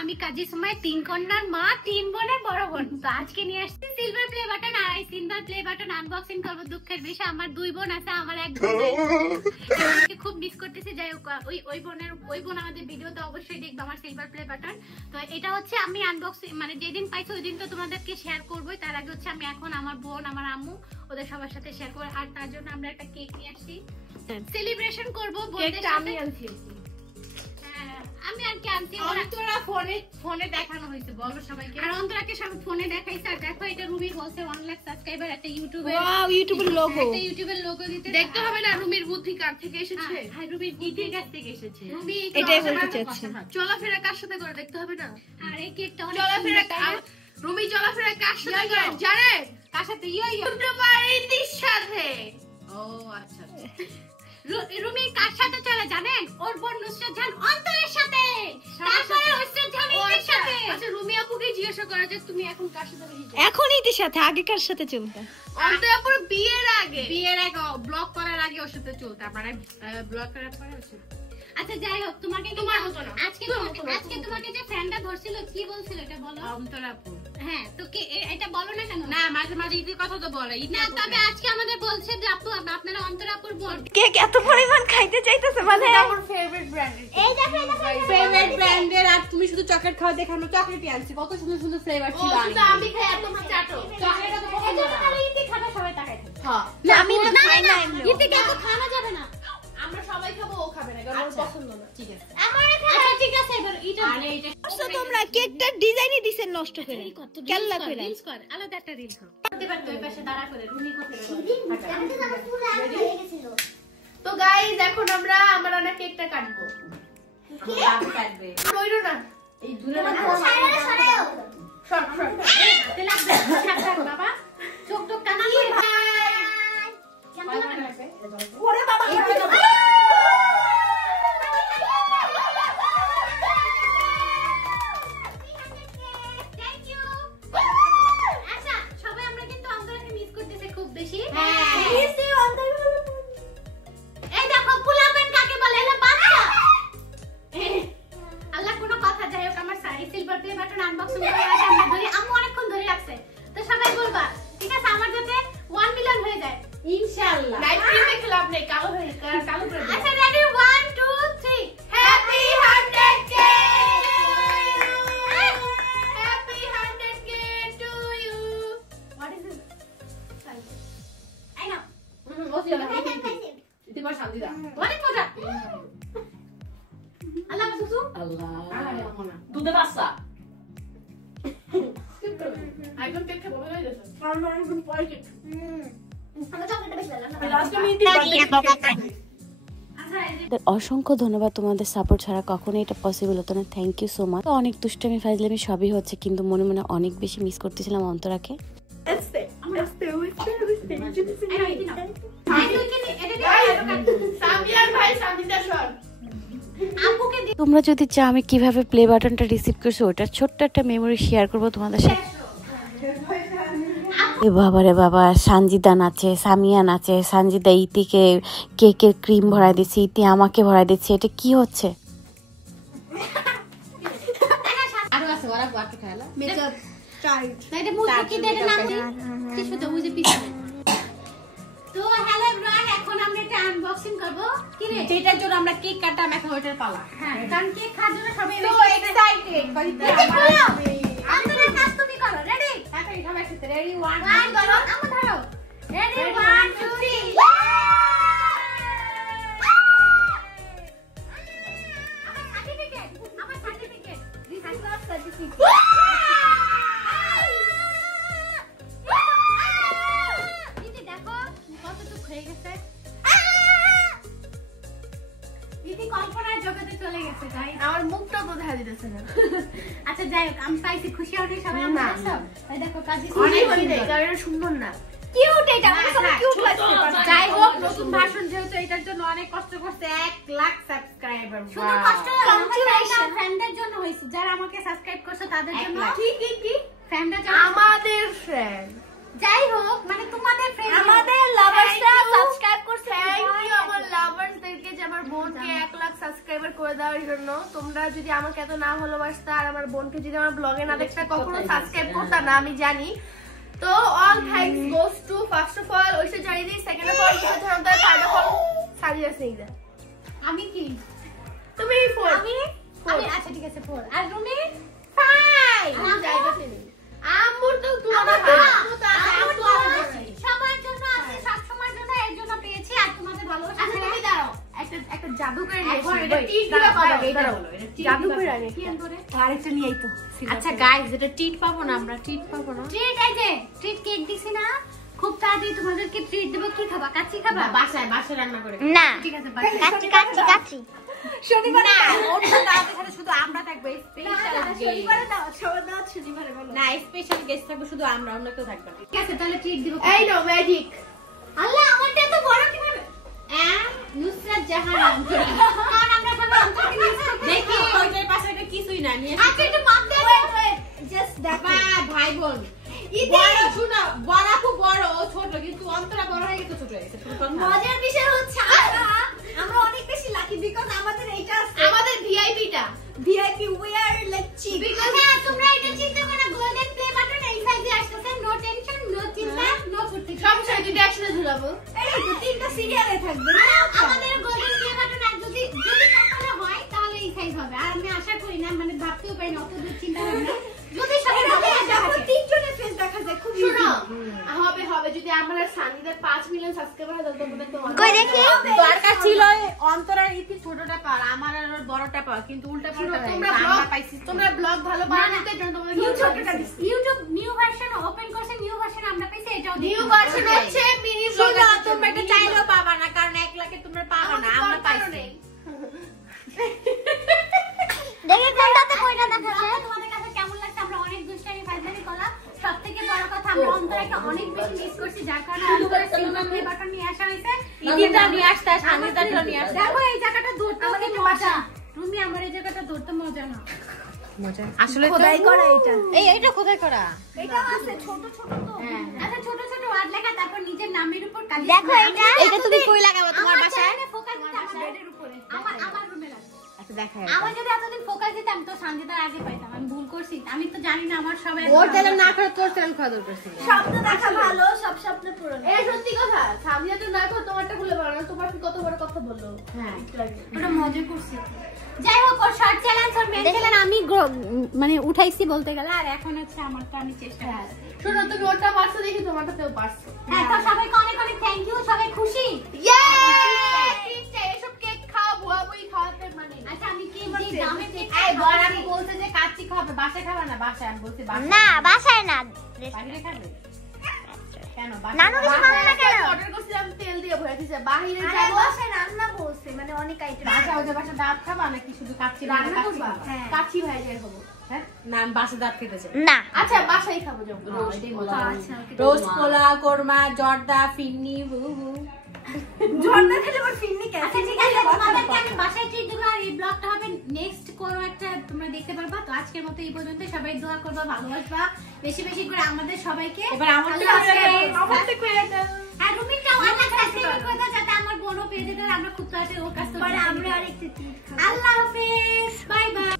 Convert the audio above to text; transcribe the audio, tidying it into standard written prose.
আমি কাজী সময় 3 কন্যার মা, 3 বোনের বড় বোন। তো আজকে নিয়ে আসছি সিলভার প্লে বাটন, আর এই সিলভার প্লে বাটন আনবক্সিং করব। দুঃখের বিষয় আমার 2 বোন আছে, আমার এক বোন খুব মিস করতেছি। যাই হোক, ওই বোন আমাদের ভিডিওতে অবশ্যই দেখবে আমার সিলভার প্লে বাটন। তো এটা হচ্ছে আমি আনবক্সিং মানে যেদিন পাইছি ওই দিন তো তোমাদেরকে শেয়ার করবই। তার আগে হচ্ছে আমি এখন আমার বোন, আমার আম্মু ওদের সবার সাথে শেয়ার করব। আর তার জন্য আমরা একটা কেক নিয়ে আসছি, সেলিব্রেশন করব। কেকটা আমি আনছি। আমি আর কি আনছি, অন্তরা ফোনে দেখানো হয়েছে, বলো সবাইকে। আর অন্তরাকে সব ফোনে দেখাইছে। আর দেখো এটা রুমি বলছে 1 লাখ সাবস্ক্রাইবার, একটা ইউটিউবে ইউটিউবের লোগো, একটা ইউটিউবের লোগো দিতে। দেখতে হবে না রুমির বুদ্ধি কার থেকে এসেছে? হ্যাঁ, রুমির বুদ্ধির কাছ থেকে এসেছে। রুমি এটাই বলতে চাচ্ছে। চলাফেরা কার সাথে করে দেখতে হবে না? আর এই কেকটা অনেক চলাফেরা রুমি চলাফেরা কার সাথে করে জানে? কার সাথে? ইউটিউবার ইতির সাথে। ও আচ্ছা, রুমি কার সাথে চলে জানেন? ওর বোন নুসরাত জাহান অন্তরের সাথে, তারপরে নুসরাত জাহান ইতির সাথে। আচ্ছা, রুমি আপুকে জিজ্ঞাসা করা যে তুমি এখন কার সাথে বেশি চলো? এখন ইতির সাথে, আগে কার সাথে চলতে? অন্তর আপুর বিয়ের আগে ব্লগ করার আগে ওর সাথে চলতে, মানে ব্লগ করার পরে ওর সাথে। আচ্ছা যাই হোক, তোমাকে তোমার মতো না। আজকে তোমাকে যে ফ্রেন্ডটা ধরছিল কি বলছিল এটা বলো। অন্তর আপু। হ্যাঁ, তো কি এটা বলো না কেন? না, মাঝে মাঝে ইতির কথা তো বলে। না, তবে আজকে আমাদের বলছে যে আপু আপনারা অন্তর আপুর বোন। কেক এত পরিমাণ খাইতে চাইতেছে মানে আমার ফেভারিট ব্র্যান্ড। এই দেখো ফেভারিট ব্র্যান্ডের। আর তুমি শুধু চকলেট খাও দেখানো, চকলেটই আনছি। কত সুন্দর সুন্দর ফ্লেভার ছিল। আমি খাই, তোমরা চাটো। চকলেটটা তো পছন্দ না। তাহলে ইতি খাবে, সবাই তাকায় থাকে। হ্যাঁ, না আমি তো খাই না এমনি। ইতি কেন খাওয়া যাবে না? আমরা সবাই খাবো, ও খাবে না, কারণ ওর পছন্দ না। ঠিক আছে, আচ্ছা ঠিক আছে, এবার এটা আরে এটা তোমরা কেকটার ডিজাইনই দিছেন নষ্ট করে, কেল্লা করে। রিলস কর, আলাদা একটা রিলস কর। করতে পারতো ওই পাশে দাঁড়া করে রুমি করতে তো গাইস, এখন আমরা আমার আনা কেকটা কাটবো। কাটবে রইলো না, এই দূরে না শর্ট তেল লাগবে। সাবধান বাবা, চোখ টোক কানা করে। ওরে বাবা, থ্যাংক ইউ। আচ্ছা সবাই আমরা কিন্তু অন্তরাকে মিস করতেছে খুব বেশি। এই দেখো পোলাপেন কাকে বলে? এলা বাচ্চা। আল্লাহ কোনো কথা। যাই হোক, আমার সারি সিলভার প্লে বাটন আনবক্সিং করে আছে, আমরা ধরে আম্মু অনেকক্ষণ ধরে রাখছে। তো সবাই বলবা ঠিক আছে, আমার যাতে 1 মিলিয়ন হয়ে যায় ইনশাআল্লাহ। লাইভ স্ট্রিমে খেলা আপনি কালো হয়ে কালো করে দিন। আচ্ছা ready, 1 2 3। Happy 100K happy 100K to you. What is this? I know ওসি না ইতি কর শান্তি দা। অনেক মজা। আল্লাহ সুসু আল্লাহ দুধে বাচ্চা একদম কেক খাবো হয়ে গেছে। আমরা একদম পরে কেক আমরা চকলেটটা বেশি দিলাম না। লাস্ট মিনিটে অসংখ্য ধন্যবাদ। তোমাদের সাপোর্ট ছাড়া কখনোই এটা পসিবল হতো না। Thank you so much. অনেক দুষ্টামি ফাজলামি সবই হচ্ছে, কিন্তু মনে মনে অনেক বেশি মিস করতেছিলাম অন্তরাকে। তোমরা যদি চাও আমি কিভাবে প্লে বাটনটা রিসিভ করছি ওটার ছোট্ট একটা মেমোরি শেয়ার করবো তোমাদের সাথে। এ বাবা রে বাবা, সানজিদা নাচে, সামিয়া নাচে, সানজিদা ইতিকে কেকের ক্রিম ভরাই দিচ্ছে, ইতি আমাকে ভরাই দিচ্ছে। এটা কি হচ্ছে? আরো আছে ওরা বাকি খায়লা মেকআপ চার্ট এটা মুজি কি দেড় নাম দি কিছু তো মুজি পিছনে। তো হ্যালো এভরিওয়ান, এখন আমরা এটা আনবক্সিং করব। কি রে, যেটার জন্য আমরা কেক কাটলাম, এখন ওইটার পালা। হ্যাঁ, কারণ কেক খাওয়ার জন্য সবাই তো এক্সাইটেড। আমাদের কাজ তুমি করো। রেডি? তাড়াতাড়ি সবাই একসাথে রেডি 1 1 করো, আমু ধরো। রেডি 1 2 3। আমার certificate this is not certificate. দিদি দেখো কতটুকু হয়ে গেছে। দিদি কল্পনার জগতে চলে গেছে গাইস। আমার মুখটা তো দেখা দিতেছে না। আচ্ছা যাই হোক, আমি পাইছি, খুশি হওয়ার সবাই আমরা সব। এই দেখো কাজী অনেক সুন্দর, এটা সুন্দর না, কিউট। এটা আমার সব কিউট লাগছে। যাই হোক, নতুন ভাষণ যেহেতু এটার জন্য অনেক কষ্ট করছে। 1 লাখ সাবস্ক্রাইবার। শুধু কষ্ট কংগ্রাচুলেশন ফ্রেন্ডদের জন্য হইছে, যারা আমাকে সাবস্ক্রাইব করছে তাদের জন্য। কি ফ্রেন্ডরা আমাদের ফ্রেন্ড। যাই হোক, মানে তোমাদের ফ্রেন্ড, আমাদের লাভার্সরা সাবস্ক্রাইব করছে। থ্যাংক ইউ আমার লাভার্সদেরকে, যে আমার বোনকে 1 লাখ সাবস্ক্রাইবার করে দেওয়ার জন্য। তোমরা যদি আমাকে এত না ভালোবাসতা আর আমার বোনকে যদি আমার ব্লগে না দেখতে কখনো সাবস্ক্রাইব করতাম না, আমি জানি। তো all thanks goes to first of all Aisha জানিদি, সেকেন্ড অফ অল ধনতা, থার্ড অফ অল সাজিয়া সিংদা। আমি কি তুমি 4 আমি আচ্ছা ঠিক আছে 4 আর রুমি 5 আমি জায়গাতে নেই। আম্মুর তো তোমার সবার জন্য আছে, সব সময়ের জন্য এর জন্য পেয়েছি আর তোমাদের ভালোবাসা। আচ্ছা তুমি দাঁড়াও, একটা জাদু করে নিয়ে এখন এসেছি। এটা টিট দিবা পাবে, এটা দাঁড়াও। বলো, এটা টিট জাদু দিবা করে পাবে। আনি কি আনবো রে? আরেকটা নিয়ে আইতো আচ্ছা গাইস, এটা টিট পাবো না আমরা, টিট পাবো না। ট্রিট এই যে ট্রিট কেক দিছি না, খুব তাড়াতাড়ি তোমাদেরকে ট্রিট দেব। কি খাবা? কাচ্চি খাবা? বাসায় রান্না করে। না ঠিক আছে, বাসায়। কাচ্চি শনিবার না, ওর সাথে আমাদের সাথে শুধু আমরা থাকবো, স্পেশাল শনিবারে দাও, শনিবারে বলো। না, স্পেশাল গেস্ট থাকবো শুধু আমরা, অন্য কেউ থাকবে না। ঠিক আছে, তাহলে ট্রিট দিব। এই নাও ম্যাজিক। আল্লাহ, আমারটা তো বড় কিভাবে? নুসরাত জাহান। কারণ আমরা সবাই অন্তরকে মিস করতে দেখি, ওইটার পাশে এটা কিছুই না নিয়ে। আচ্ছা একটু মাপ দে। জাস্ট দেখো ভাই বোন বড় শোনা, বড় খুব বড়, ও ছোট, কিন্তু অন্তরা বড় হয়ে গেছে, ছোট হয়ে গেছে। মজার বিষয় হচ্ছে আমরা অনেক বেশি লাকি বিকজ আমাদের এইটা আছে, আমাদের ভিআইপিটা VIP we are like cheap. হ্যাঁ, তোমরা এটা চিন্তা করো, গোল্ডেন প্লে বাটন এই সাইডে আসতেছে, নো টেনশন, নো চিন্তা, নো করতে। সবসময় দুটো একসাথে ঝুলাবো। এই তো তিনটা সিরিয়ালে থাকবে না? আমাদের গোল্ডেন প্লে বাটন আর যদি কখনো হয় তাহলে এই সাইজ হবে। আর আমি আশা করি না, মানে ভাবতেও পারি না, অত দূর চিন্তা করি না। যদি সবাই যখন তিনজনের ফেস দেখা যায় খুব শোনো, হবে যদি আমরা সানিদের 5 মিলিয়ন সাবস্ক্রাইবার হয় তাহলে তোমাদের তো কই দেখি দরকার ছিল অন্তরার ইতি ছোটটা পাওয়ার, আমার আর ওর বড়টা পাওয়ার, কিন্তু উল্টা পাল্টা তোমরা ব্লগ ভালো বানাতে জন্য তোমাদের ইউটিউব নিউ ভার্সন ওপেন করছে, নিউ ভার্সন আমরা পাইছি, এটাও নিউ ভার্সন হচ্ছে মিনি ব্লগ। তোমরা এটা চাইলেও পাবা না, কারণ 1 লাখে তোমরা পাবা না, আমরা পাইছি। দেখি কোনটাতে কয়টা দেখা যায়। তোমাদের কাছে কেমন লাগছে? আমরা অনেক দুষ্টামি ফাজলামি করলাম। সবথেকে বড় কথা, আমরা অন্তরাকে অনেক বেশি মিস করছি, যার কারণে অন্তরা সিলভার প্লে বাটন নিয়ে আসা হয়েছে। ইদিটা নিয়ে আসতে, সানিদাটা নিয়ে আসতে। দেখো এই জায়গাটা ধরতে অনেক মজা। তুমি আমার এই জায়গাটা ধরতে মজা না। মজা আসলে খোদাই করা এটা। এইটা খোদাই করা। এটা আছে ছোট ছোট তো। আচ্ছা ছোট ছোট ওয়ার্ড লেখা, তারপর নিজের নামের উপর কালি। দেখো এটা তুমি কই লাগাবো তোমার বাসায়? ফোকাস দিতে আমার বেডের উপরে, আমার রুমে লাগবে। আচ্ছা দেখাই। আমার যদি এতদিন ফোকাস দিতাম তো সঞ্জিতার আগে পাইতাম। আমি ভুল করছি, আমি তো জানি না আমার সবাই ওর তাহলে না করে তোর তাহলে খাওয়া দরকার ছিল। স্বপ্ন দেখা ভালো, সব স্বপ্ন পূরণ। এই সত্যি কথা, সামিয়া তো না করে তোমারটা খুলে বলো না, তোমার কি কত বড় কথা বললো। হ্যাঁ, ওটা মজা করছি। যাই হোক, ওর শর্ট চ্যালেঞ্জ, ওর মেন চ্যালেঞ্জ আমি মানে উঠাইছি বলতে গেলে, আর এখন হচ্ছে আমারটা আমি চেষ্টা করছি। শোনো, তুমি ওটা পারছো দেখি তোমারটাতেও পারছো। হ্যাঁ, তো সবাইকে অনেক অনেক থ্যাংক ইউ, সবাই খুশি। এসব কেক খাওয়া বুয়াবুই খাওয়াতে মানে। আচ্ছা, আমি কি যে দামে কেক এই বড় আমি বলতে যে কাচ্চি খাবে, বাসায় খাবে না, বাসায় আমি বলছি বাসায়। না বাসায় না, বাইরে খাবে কেন? নানু কিছু খাবে না কেন? অর্ডার করছিলাম তেল দিয়ে ভরে দিয়েছে, বাইরে আরে যাবো। বাসায় রান্না বলছে, মানে অনেক আইটেম। বাসা ওদের বাসা দাঁত খাবা নাকি শুধু কাচ্চি রান্না করবা? হ্যাঁ। কাচ্চি ভাইজাই হবো। হ্যাঁ, না, আমি বাসে দাঁত খেতে চাই। না আচ্ছা বাসায় খাবো যাবো। রোজ পোলাও, কোরমা, জর্দা, ফিন্নি, বুবু। ঝর্ণা খেলে আবার ফিরনি কেন? আচ্ছা ঠিক আছে, তোমাদেরকে আমি বাসায় ট্রিট দেবো, আর এই ব্লগটা হবে নেক্সট কোনো একটা তোমরা দেখতে পারবা। তো আজকের মতো এই পর্যন্ত, সবাই দোয়া করবা, ভালোবাসবা বেশি বেশি করে আমাদের সবাইকে। এবার আমাদের আর রুমিটাও আল্লাহ সাবস্ক্রাইব করে দাও, যাতে আমার বোনও পেয়ে যেতে, আমরা খুব তাড়াতাড়ি ওর কাছ থেকে পরে আমরা আরেকটা ট্রিট খাবো। আল্লাহ হাফেজ, বাই বাই।